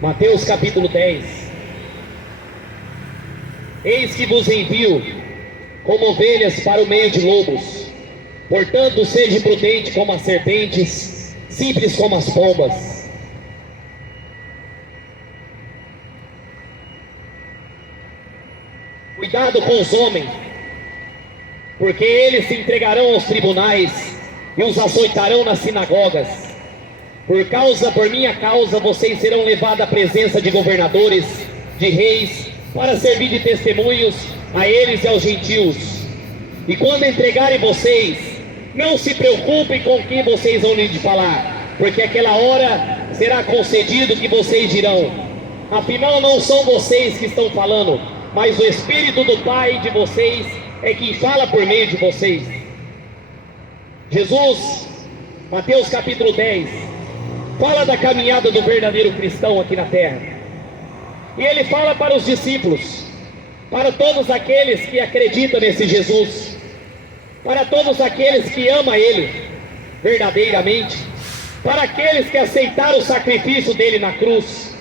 Mateus capítulo 10. Eis que vos envio como ovelhas para o meio de lobos. Portanto, seja prudente como as serpentes, simples como as pombas. Cuidado com os homens, porque eles se entregarão aos tribunais e os açoitarão nas sinagogas. Por minha causa, vocês serão levados à presença de governadores, de reis, para servir de testemunhos a eles e aos gentios. E quando entregarem vocês, não se preocupem com o que vocês vão lhes falar, porque aquela hora será concedido que vocês dirão. Afinal, não são vocês que estão falando, mas o Espírito do Pai de vocês é quem fala por meio de vocês. Jesus, Mateus capítulo 10, fala da caminhada do verdadeiro cristão aqui na terra. E ele fala para os discípulos, para todos aqueles que acreditam nesse Jesus, para todos aqueles que amam Ele verdadeiramente, para aqueles que aceitaram o sacrifício dele na cruz.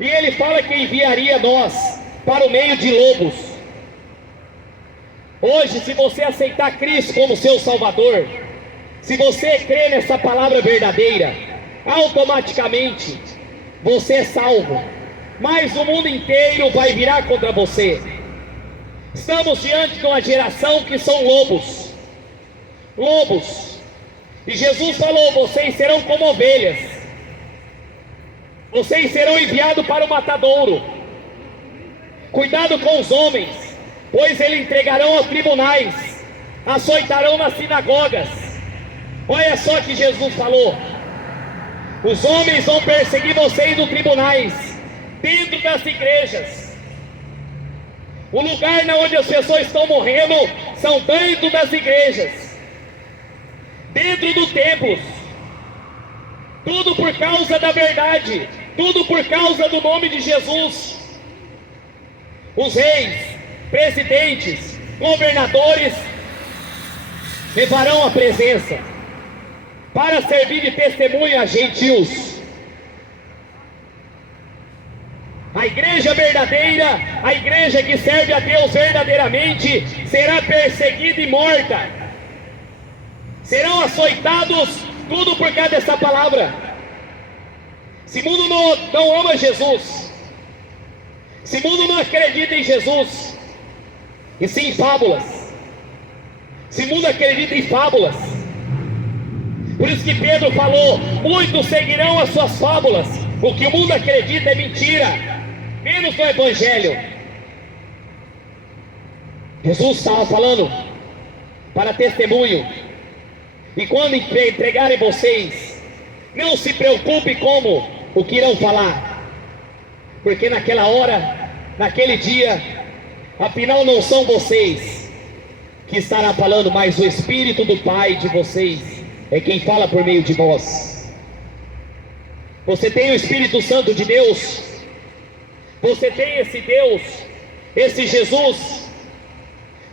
E ele fala que enviaria nós para o meio de lobos. Hoje, se você aceitar Cristo como seu Salvador, se você crer nessa palavra verdadeira, automaticamente você é salvo, mas o mundo inteiro vai virar contra você. Estamos diante de uma geração que são lobos, e Jesus falou: vocês serão como ovelhas, vocês serão enviados para o matadouro. Cuidado com os homens, pois eles entregarão aos tribunais, açoitarão nas sinagogas. Olha só que Jesus falou: os homens vão perseguir vocês nos tribunais, dentro das igrejas. O lugar onde as pessoas estão morrendo são dentro das igrejas, dentro dos templos. Tudo por causa da verdade, tudo por causa do nome de Jesus. Os reis, presidentes, governadores levarão a presença para servir de testemunho a gentios. A igreja verdadeira, a igreja que serve a Deus verdadeiramente, será perseguida e morta. Serão açoitados, tudo por causa dessa palavra. Se o mundo não ama Jesus, se o mundo não acredita em Jesus, e sim em fábulas, se o mundo acredita em fábulas, por isso que Pedro falou: muitos seguirão as suas fábulas. O que o mundo acredita é mentira, menos no Evangelho. Jesus estava falando para testemunho. E quando entregarem vocês, não se preocupe como o que irão falar, porque naquela hora, naquele dia, afinal não são vocês que estará falando, mas o Espírito do Pai de vocês é quem fala por meio de vós. Você tem o Espírito Santo de Deus, você tem esse Deus, esse Jesus.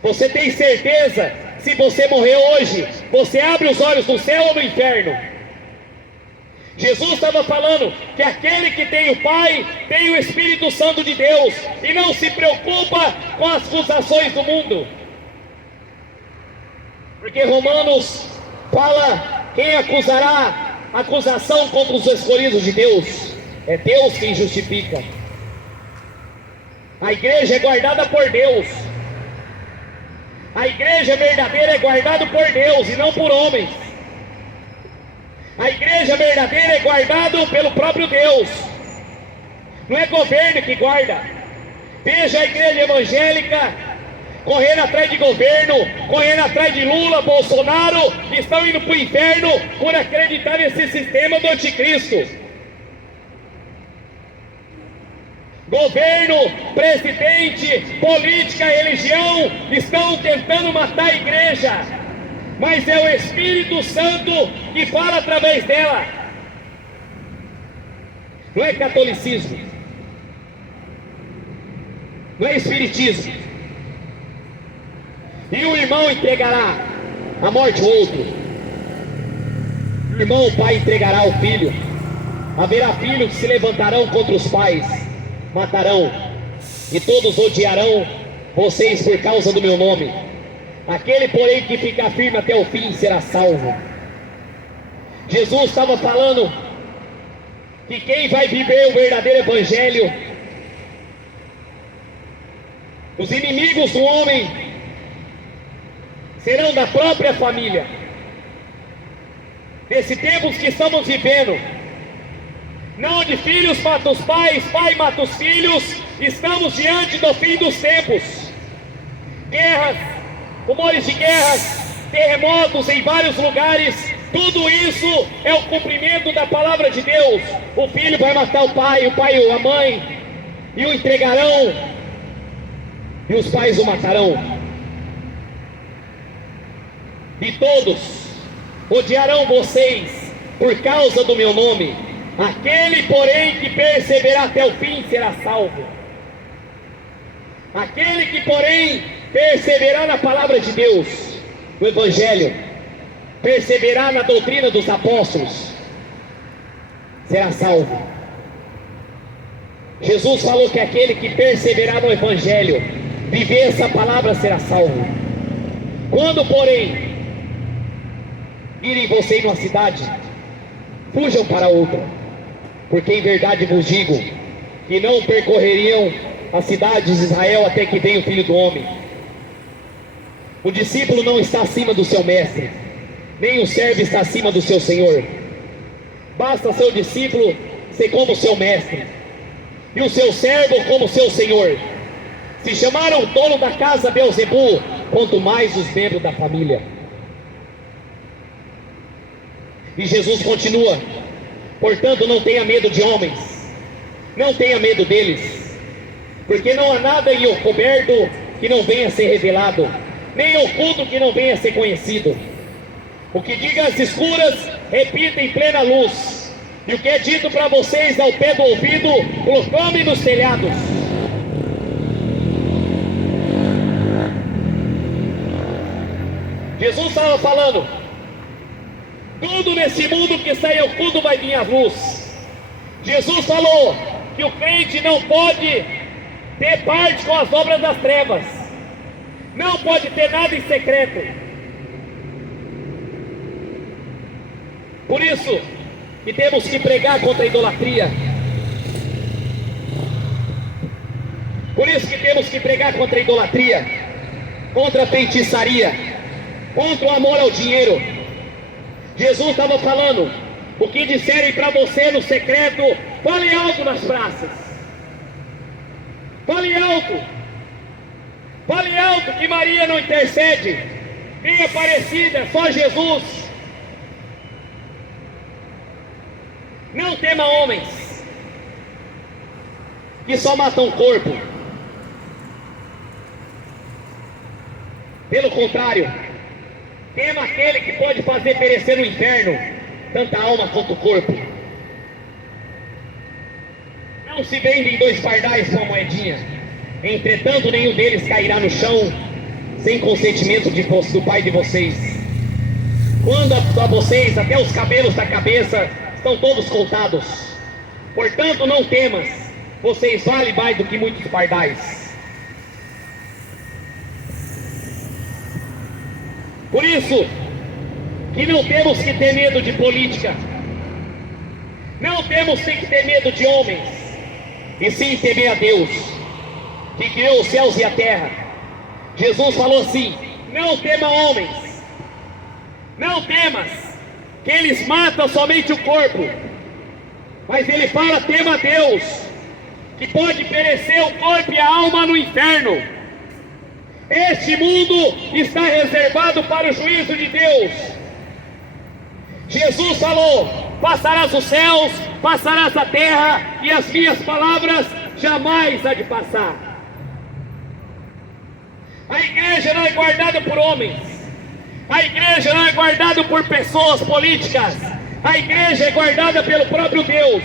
Você tem certeza, se você morrer hoje, você abre os olhos do céu ou do inferno? Jesus estava falando que aquele que tem o Pai, tem o Espírito Santo de Deus, e não se preocupa com as acusações do mundo. Porque Romanos fala: quem acusará acusação contra os escolhidos de Deus? É Deus quem justifica. A igreja é guardada por Deus. A igreja verdadeira é guardada por Deus e não por homens. A igreja verdadeira é guardada pelo próprio Deus. Não é governo que guarda. Veja a igreja evangélica correndo atrás de governo, correndo atrás de Lula, Bolsonaro, estão indo para o inferno por acreditar nesse sistema do anticristo. Governo, presidente, política, religião estão tentando matar a igreja, mas é o Espírito Santo que fala através dela. Não é catolicismo, não é espiritismo. E o irmão entregará a morte ao outro. O irmão, o pai entregará ao filho. Haverá filhos que se levantarão contra os pais, matarão, e todos odiarão vocês por causa do meu nome. Aquele, porém, que ficar firme até o fim será salvo. Jesus estava falando que quem vai viver o verdadeiro evangelho, os inimigos do homem serão da própria família. Nesse tempo que estamos vivendo, não de filhos matam os pais, pai mata os filhos, estamos diante do fim dos tempos. Guerras, rumores de guerras, terremotos em vários lugares, tudo isso é o cumprimento da palavra de Deus. O filho vai matar o pai a mãe, e o entregarão, e os pais o matarão. E todos odiarão vocês por causa do meu nome. Aquele, porém, que perseverar até o fim será salvo. Aquele que, porém, perseverar na palavra de Deus, no Evangelho, perseverar na doutrina dos apóstolos, será salvo. Jesus falou que aquele que perseverar no Evangelho, viver essa palavra, será salvo. Quando, porém, irem vocês numa cidade, fujam para outra, porque em verdade vos digo que não percorreriam as cidades de Israel até que venha o Filho do Homem. O discípulo não está acima do seu mestre, nem o servo está acima do seu senhor. Basta seu discípulo ser como seu mestre, e o seu servo como seu senhor. Se chamaram o dono da casa Beelzebu, quanto mais os membros da família. E Jesus continua: portanto não tenha medo de homens, não tenha medo deles, porque não há nada em encoberto que não venha a ser revelado, nem oculto que não venha a ser conhecido. O que diga às escuras, repita em plena luz, e o que é dito para vocês ao pé do ouvido, proclame nos telhados. Jesus estava falando: tudo nesse mundo que sai oculto vai vir à luz. Jesus falou que o crente não pode ter parte com as obras das trevas, não pode ter nada em secreto. Por isso que temos que pregar contra a idolatria. Por isso que temos que pregar contra a idolatria, contra a feitiçaria, contra o amor ao dinheiro. Jesus estava falando: o que disserem para você no secreto, fale alto nas praças. Fale alto. Fale alto que Maria não intercede, nem Aparecida, só Jesus. Não tema homens que só matam o corpo. Pelo contrário, tema aquele que pode fazer perecer no inferno tanto a alma quanto o corpo. Não se vendem 2 pardais com uma moedinha, entretanto nenhum deles cairá no chão sem consentimento do Pai de vocês. Quando a vocês até os cabelos da cabeça estão todos contados. Portanto não temas, vocês valem mais do que muitos pardais. Por isso que não temos que ter medo de política, não temos que ter medo de homens, e sim temer a Deus, que criou os céus e a terra. Jesus falou assim: não tema homens, não temas, que eles matam somente o corpo, mas ele fala: tema a Deus, que pode perecer o corpo e a alma no inferno. Este mundo está reservado para o juízo de Deus. Jesus falou: passarás os céus, passarás a terra, e as minhas palavras jamais há de passar. A igreja não é guardada por homens, a igreja não é guardada por pessoas políticas, a igreja é guardada pelo próprio Deus.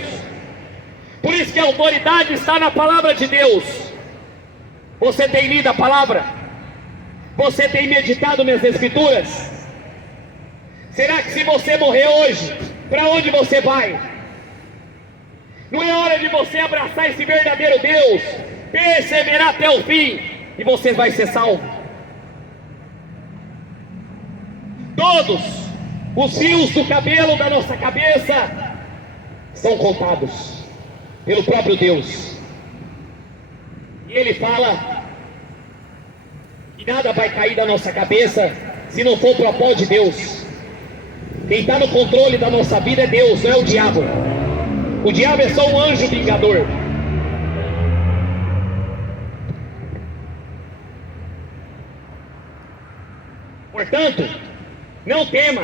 Por isso que a autoridade está na palavra de Deus. Você tem lido a palavra? Você tem meditado nas escrituras? Será que se você morrer hoje, para onde você vai? Não é hora de você abraçar esse verdadeiro Deus, perseverar até o fim, e você vai ser salvo. Todos os fios do cabelo da nossa cabeça são contados pelo próprio Deus. E Ele fala que nada vai cair da nossa cabeça se não for o propósito de Deus. Quem está no controle da nossa vida é Deus, não é o diabo. O diabo é só um anjo vingador. Portanto, não tema,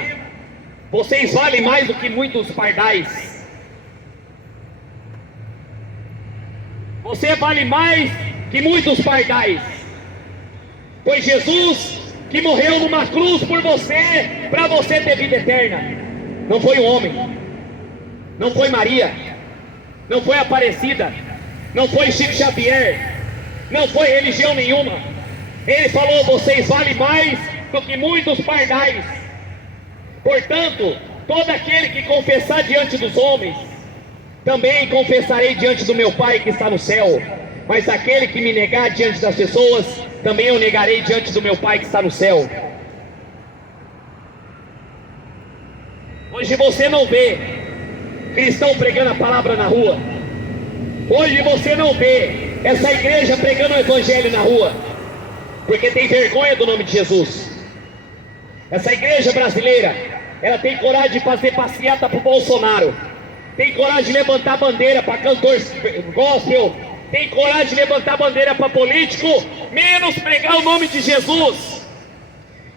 vocês valem mais do que muitos pardais. Você vale mais que muitos pardais. Foi Jesus que morreu numa cruz por você, para você ter vida eterna. Não foi um homem, não foi Maria, não foi Aparecida, não foi Chico Xavier, não foi religião nenhuma. Ele falou: vocês valem mais do que muitos pardais. Portanto, todo aquele que confessar diante dos homens, também confessarei diante do meu Pai que está no céu. Mas aquele que me negar diante das pessoas, também eu negarei diante do meu Pai que está no céu. Hoje você não vê cristão pregando a palavra na rua. Hoje você não vê essa igreja pregando o evangelho na rua, porque tem vergonha do nome de Jesus. Essa igreja brasileira, ela tem coragem de fazer passeata para o Bolsonaro, tem coragem de levantar bandeira para cantor gospel, tem coragem de levantar bandeira para político, menos pregar o nome de Jesus.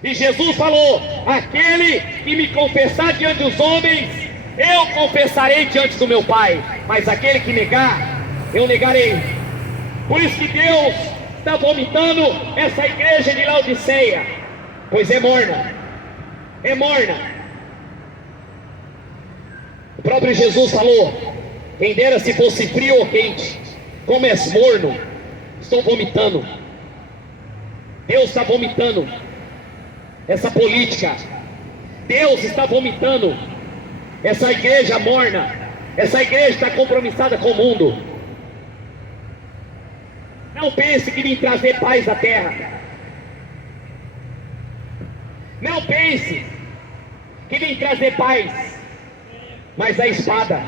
E Jesus falou: aquele que me confessar diante dos homens, eu confessarei diante do meu Pai, mas aquele que negar, eu negarei. Por isso que Deus está vomitando essa igreja de Laodiceia, pois é morna, é morna. O próprio Jesus falou: quem dera se fosse frio ou quente, como és morno, estou vomitando. Deus está vomitando. essa política. Deus está vomitando essa igreja morna. Essa igreja está compromissada com o mundo. Não pense que vim trazer paz à terra. Não pense que vim trazer paz, mas a espada.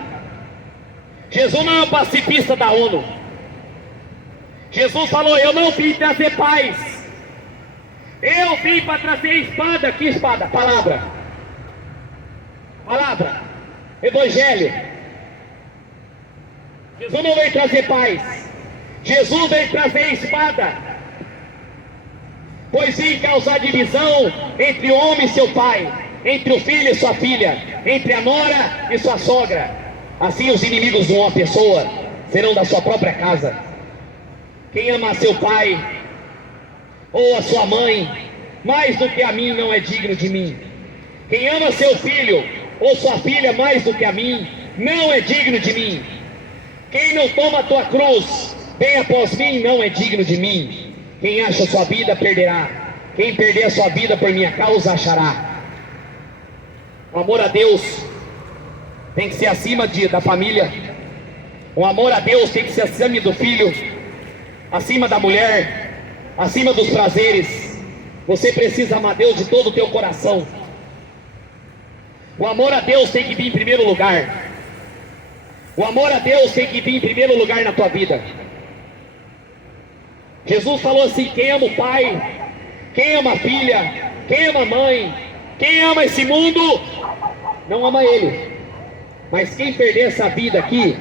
Jesus não é um pacifista da ONU. Jesus falou: eu não vim trazer paz, eu vim para trazer espada. Que espada? Palavra. Palavra. Evangelho. Jesus não veio trazer paz, Jesus veio trazer espada. Pois vim causar divisão entre o homem e seu pai, entre o filho e sua filha, entre a nora e sua sogra. Assim os inimigos de uma pessoa serão da sua própria casa. Quem ama a seu pai ou a sua mãe mais do que a mim não é digno de mim. Quem ama seu filho ou sua filha mais do que a mim não é digno de mim. Quem não toma a tua cruz vem após mim não é digno de mim. Quem acha sua vida perderá, quem perder a sua vida por minha causa achará. O amor a Deus tem que ser acima da família. O amor a Deus tem que ser acima do filho, acima da mulher, acima dos prazeres. Você precisa amar Deus de todo o teu coração. O amor a Deus tem que vir em primeiro lugar. O amor a Deus tem que vir em primeiro lugar na tua vida. Jesus falou assim: quem ama o pai, quem ama a filha, quem ama a mãe, quem ama esse mundo, não ama ele. Mas quem perder essa vida aqui,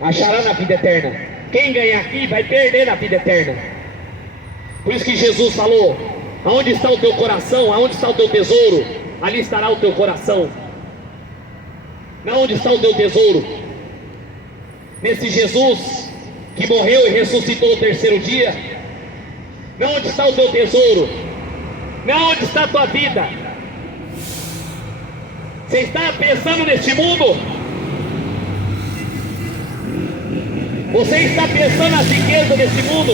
achará na vida eterna. Quem ganhar aqui, vai perder na vida eterna. Por isso que Jesus falou: aonde está o teu coração, aonde está o teu tesouro, ali estará o teu coração. Onde está o teu tesouro? Nesse Jesus que morreu e ressuscitou no terceiro dia. Onde está o teu tesouro? Onde está a tua vida? Você está pensando neste mundo? Você está pensando nas riquezas desse mundo?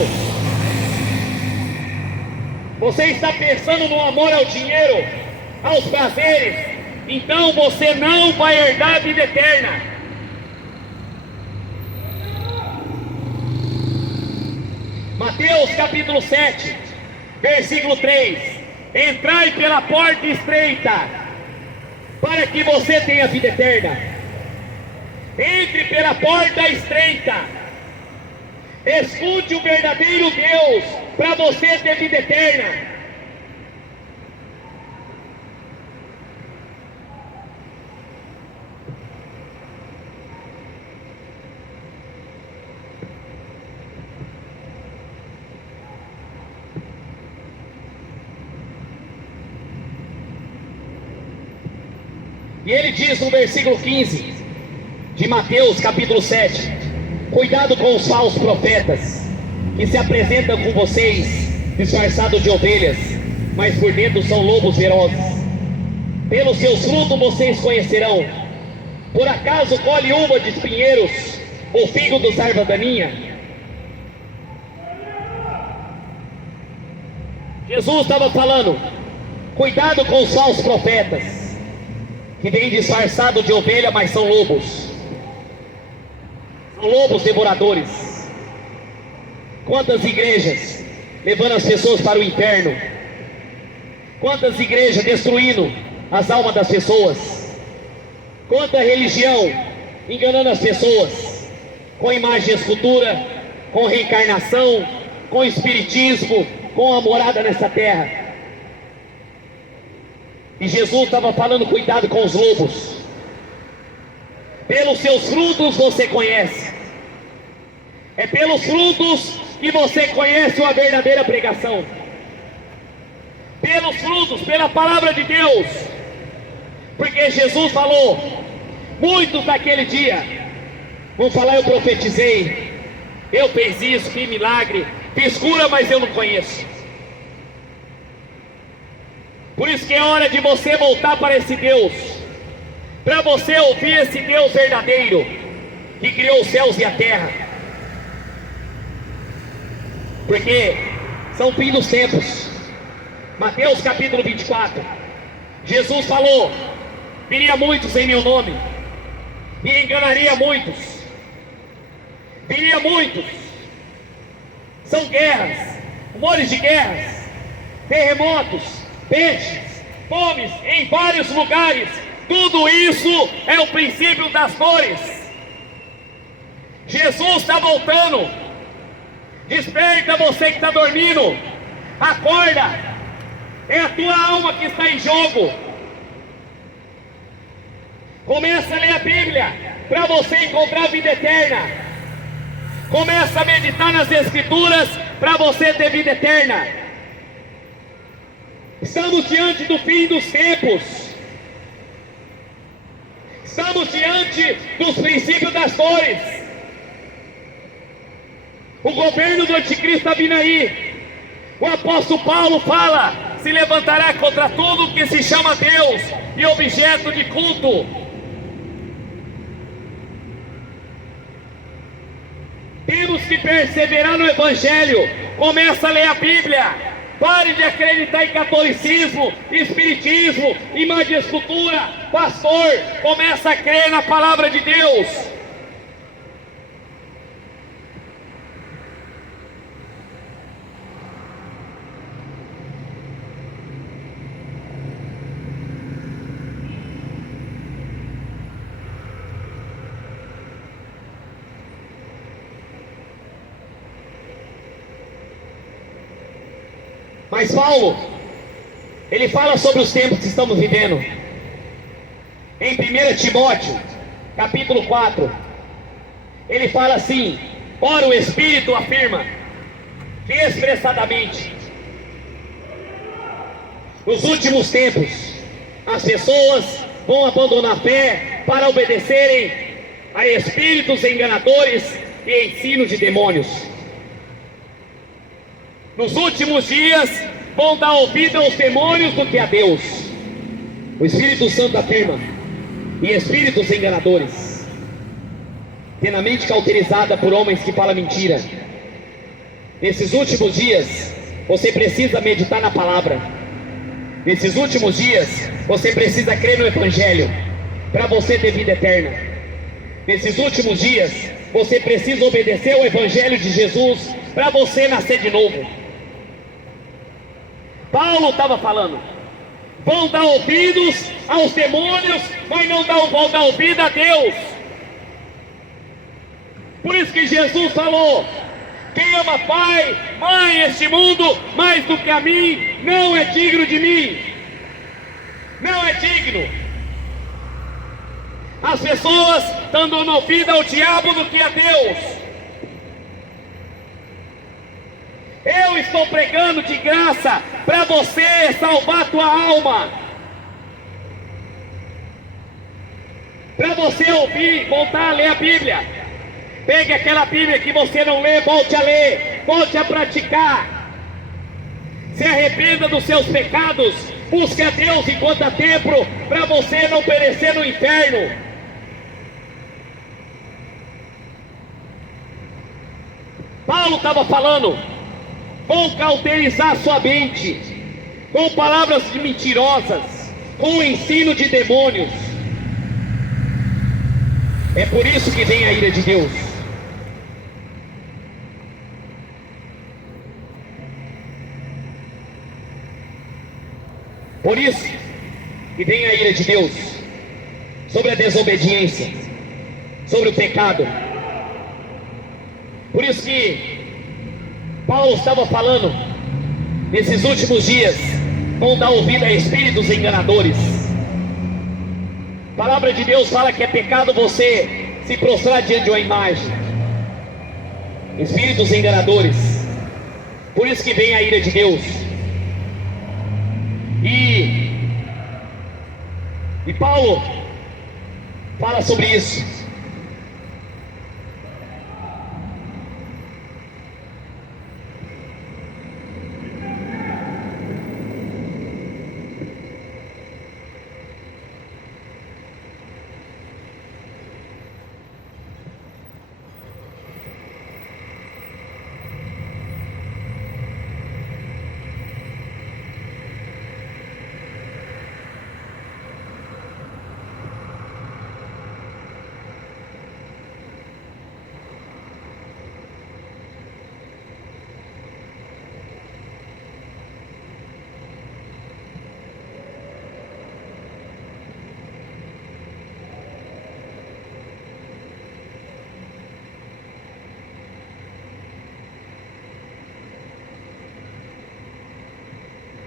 Você está pensando no amor ao dinheiro, aos prazeres? Então você não vai herdar a vida eterna. Mateus capítulo 7, versículo 3: entrai pela porta estreita, para que você tenha vida eterna. Entre pela porta estreita. Escute o verdadeiro Deus, para você ter vida eterna. E ele diz no versículo 15 de Mateus capítulo 7: cuidado com os falsos profetas, que se apresentam com vocês disfarçados de ovelhas, mas por dentro são lobos ferozes. Pelos seus frutos vocês conhecerão. Por acaso colhe uva de espinheiros, ou figo dos ervas daninhas? Jesus estava falando: cuidado com os falsos profetas, que vêm disfarçados de ovelha, mas são lobos. São lobos devoradores. Quantas igrejas levando as pessoas para o inferno? Quantas igrejas destruindo as almas das pessoas? Quanta religião enganando as pessoas, com imagem e escultura, com reencarnação, com espiritismo, com a morada nessa terra. E Jesus estava falando: cuidado com os lobos. Pelos seus frutos você conhece. É pelos frutos que você conhece uma verdadeira pregação. Pelos frutos, pela palavra de Deus. Porque Jesus falou: muitos daquele dia vão falar: eu profetizei, eu fiz isso, fiz milagre, fiz cura, mas eu não conheço. Por isso que é hora de você voltar para esse Deus, para você ouvir esse Deus verdadeiro, que criou os céus e a terra. Porque são fim dos tempos. Mateus capítulo 24. Jesus falou: viria muitos em meu nome e enganaria muitos. Viria muitos. São guerras, rumores de guerras, terremotos, pestes, fomes em vários lugares. Tudo isso é o princípio das dores. Jesus está voltando. Desperta você que está dormindo. Acorda. É a tua alma que está em jogo. Começa a ler a Bíblia para você encontrar a vida eterna. Começa a meditar nas Escrituras para você ter vida eterna. Estamos diante do fim dos tempos. Estamos diante dos princípios das dores. O governo do anticristo está vindo aí. O apóstolo Paulo fala: se levantará contra tudo que se chama Deus e objeto de culto. Temos que perseverar no Evangelho. Começa a ler a Bíblia. Pare de acreditar em catolicismo, espiritismo, imagem de escultura. Pastor, começa a crer na palavra de Deus. Mas Paulo, ele fala sobre os tempos que estamos vivendo. Em 1 Timóteo, capítulo 4, ele fala assim: ora o Espírito afirma expressadamente, nos últimos tempos, as pessoas vão abandonar a fé para obedecerem a espíritos enganadores e ensinos de demônios. Nos últimos dias vão dar ouvido aos demônios do que a Deus. O Espírito Santo afirma: e espíritos enganadores, tendo a mente cauterizada por homens que falam mentira. Nesses últimos dias você precisa meditar na palavra. Nesses últimos dias você precisa crer no Evangelho para você ter vida eterna. Nesses últimos dias você precisa obedecer ao Evangelho de Jesus para você nascer de novo. Paulo estava falando: vão dar ouvidos aos demônios, mas não vão dar ouvido a Deus. Por isso que Jesus falou: quem ama pai, mãe, este mundo, mais do que a mim, não é digno de mim. Não é digno. As pessoas estão dando ouvido ao diabo do que a Deus. Eu estou pregando de graça para você salvar a tua alma. Para você ouvir, voltar a ler a Bíblia. Pegue aquela Bíblia que você não lê, volte a ler, volte a praticar. Se arrependa dos seus pecados. Busque a Deus enquanto há tempo, para você não perecer no inferno. Paulo estava falando: vão cauterizar sua mente com palavras mentirosas, com o ensino de demônios. É por isso que vem a ira de Deus. Por isso que vem a ira de Deus sobre a desobediência, sobre o pecado. Por isso que Paulo estava falando: nesses últimos dias vão dar ouvido a espíritos enganadores. A palavra de Deus fala que é pecado você se prostrar diante de uma imagem. Espíritos enganadores. Por isso que vem a ira de Deus. E Paulo fala sobre isso.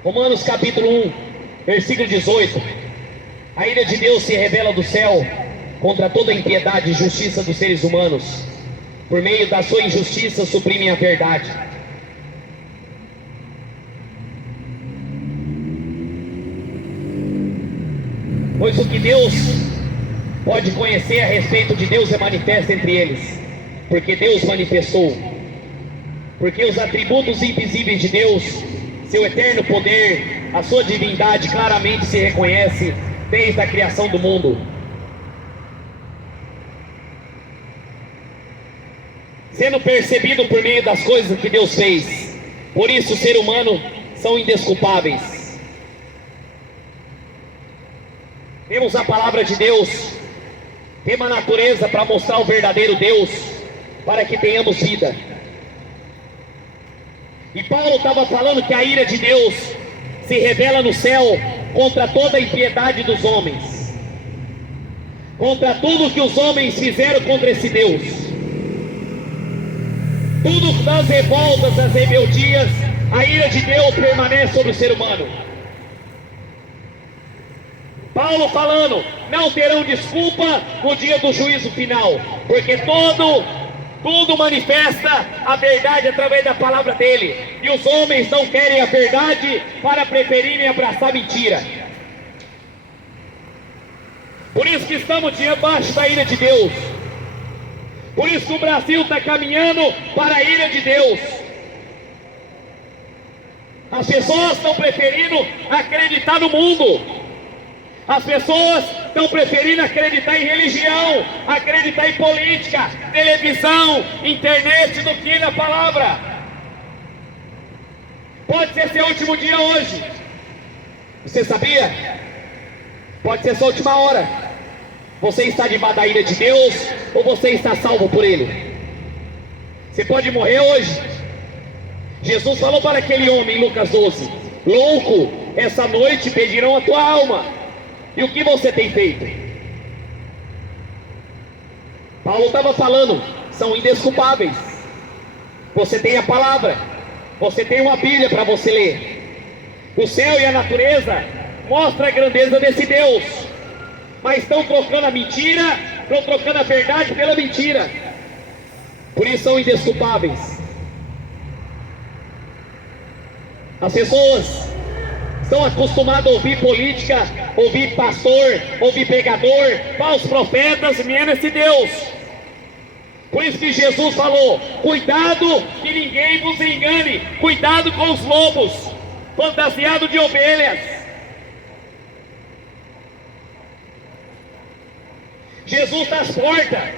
Romanos capítulo 1, versículo 18. A ira de Deus se revela do céu contra toda impiedade e injustiça dos seres humanos. Por meio da sua injustiça suprimem a verdade. Pois o que Deus pode conhecer a respeito de Deus é manifesto entre eles, porque Deus manifestou. Porque os atributos invisíveis de Deus, seu eterno poder, a sua divindade claramente se reconhece desde a criação do mundo. Sendo percebido por meio das coisas que Deus fez. Por isso, o ser humano são indesculpáveis. Temos a palavra de Deus, temos a natureza para mostrar o verdadeiro Deus, para que tenhamos vida. E Paulo estava falando que a ira de Deus se revela no céu contra toda a impiedade dos homens, contra tudo que os homens fizeram contra esse Deus. Tudo das revoltas, das rebeldias, a ira de Deus permanece sobre o ser humano. Paulo falando, não terão desculpa no dia do juízo final, porque tudo manifesta a verdade através da palavra dele, e os homens não querem a verdade para preferirem abraçar a mentira. Por isso que estamos debaixo da ira de Deus. Por isso que o Brasil está caminhando para a ira de Deus. As pessoas estão preferindo acreditar no mundo. As pessoas estão preferindo acreditar em religião, acreditar em política, televisão, internet, do que na palavra. Pode ser seu último dia hoje. Você sabia? Pode ser sua última hora. Você está debaixo da ira de Deus ou você está salvo por Ele? Você pode morrer hoje. Jesus falou para aquele homem em Lucas 12: louco, essa noite pedirão a tua alma. E o que você tem feito? Paulo estava falando, são indesculpáveis. Você tem a palavra, você tem uma Bíblia para você ler. O céu e a natureza mostram a grandeza desse Deus, mas estão trocando a mentira, estão trocando a verdade pela mentira. Por isso são indesculpáveis. As pessoas estão acostumadas a ouvir política, ouvir pastor, ouvir pregador, falsos profetas, menos esse Deus. Por isso que Jesus falou: cuidado que ninguém vos engane, cuidado com os lobos, fantasiados de ovelhas. Jesus está às portas,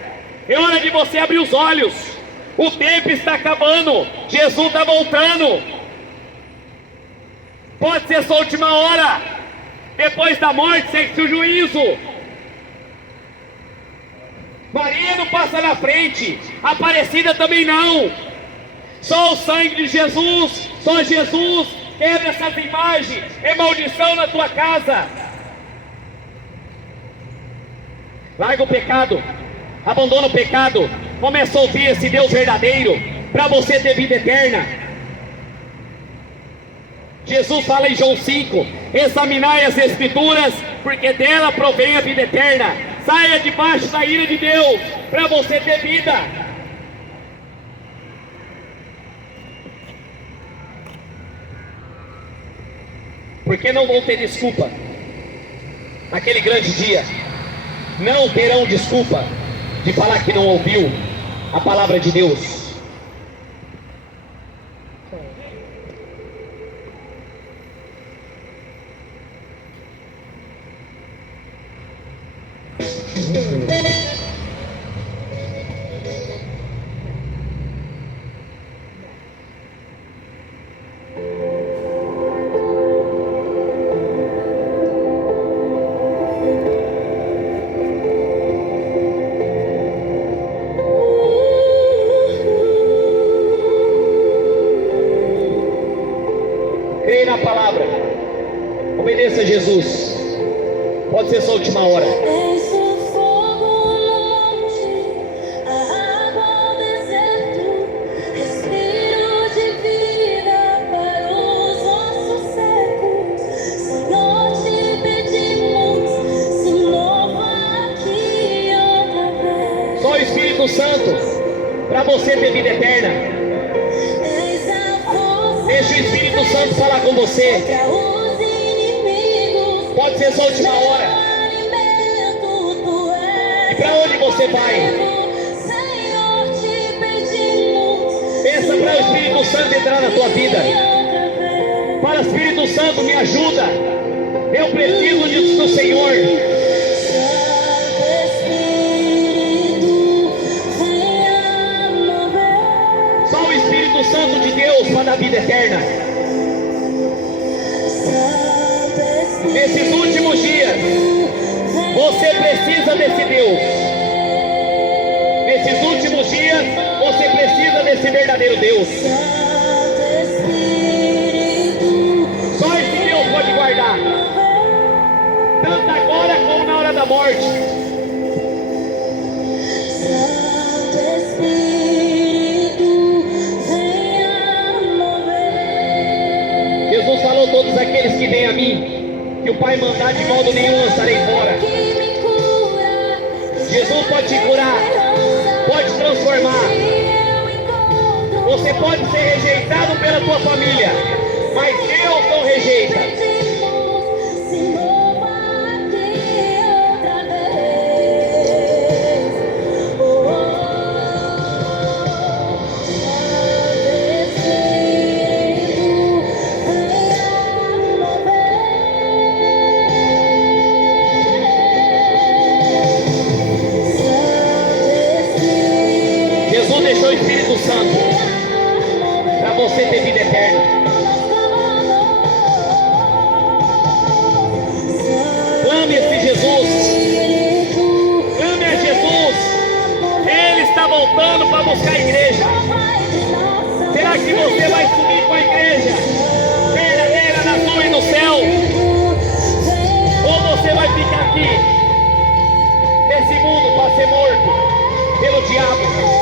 é hora de você abrir os olhos. O tempo está acabando, Jesus está voltando. Pode ser sua última hora, depois da morte segue o juízo. Maria não passa na frente, Aparecida também não. Só o sangue de Jesus, só Jesus quebra essas imagens. É maldição na tua casa. Larga o pecado, abandona o pecado, começa a ouvir esse Deus verdadeiro, para você ter vida eterna. Jesus fala em João 5, examinai as escrituras, porque dela provém a vida eterna. Saia debaixo da ira de Deus, para você ter vida. Porque não vão ter desculpa naquele grande dia. Não terão desculpa de falar que não ouviu a palavra de Deus. Creia na palavra, obedeça a Jesus. Pode ser sua última hora. Espírito Santo para você ter vida eterna. Deixa o Espírito Santo falar com você. Pode ser sua última hora. E para onde você vai? Peça para o Espírito Santo entrar na tua vida. Para o Espírito Santo, me ajuda. Eu preciso do Senhor. Só o Espírito Santo de Deus para dar vida eterna. Nesses últimos dias, você precisa desse Deus. Nesses últimos dias, você precisa desse verdadeiro Deus. Só esse Deus pode guardar, tanto agora como na hora da morte. Jesus falou: todos aqueles que vêm a mim, que o Pai mandar, de modo nenhum lançarei fora. Jesus pode te curar, pode te transformar. Você pode ser rejeitado pela tua família, mas Deus não rejeita. Jesus deixou o Espírito Santo para você ter vida eterna. Clame esse Jesus. Clame a Jesus. Ele está voltando para buscar a igreja. Será que você vai subir com a igreja verdadeira na nuvem no céu? Ou você vai ficar aqui nesse mundo para ser morto pelo diabo?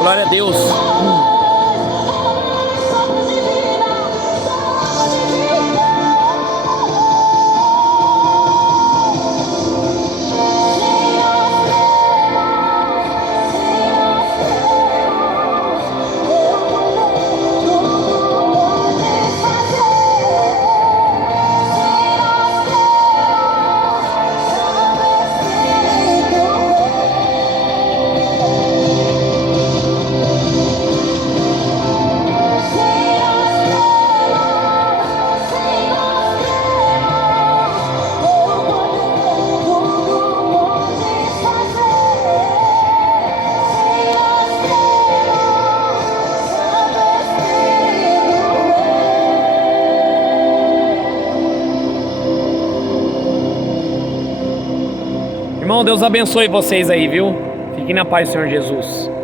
Glória a Deus. Irmão, Deus abençoe vocês aí, viu? Fiquem na paz do Senhor Jesus.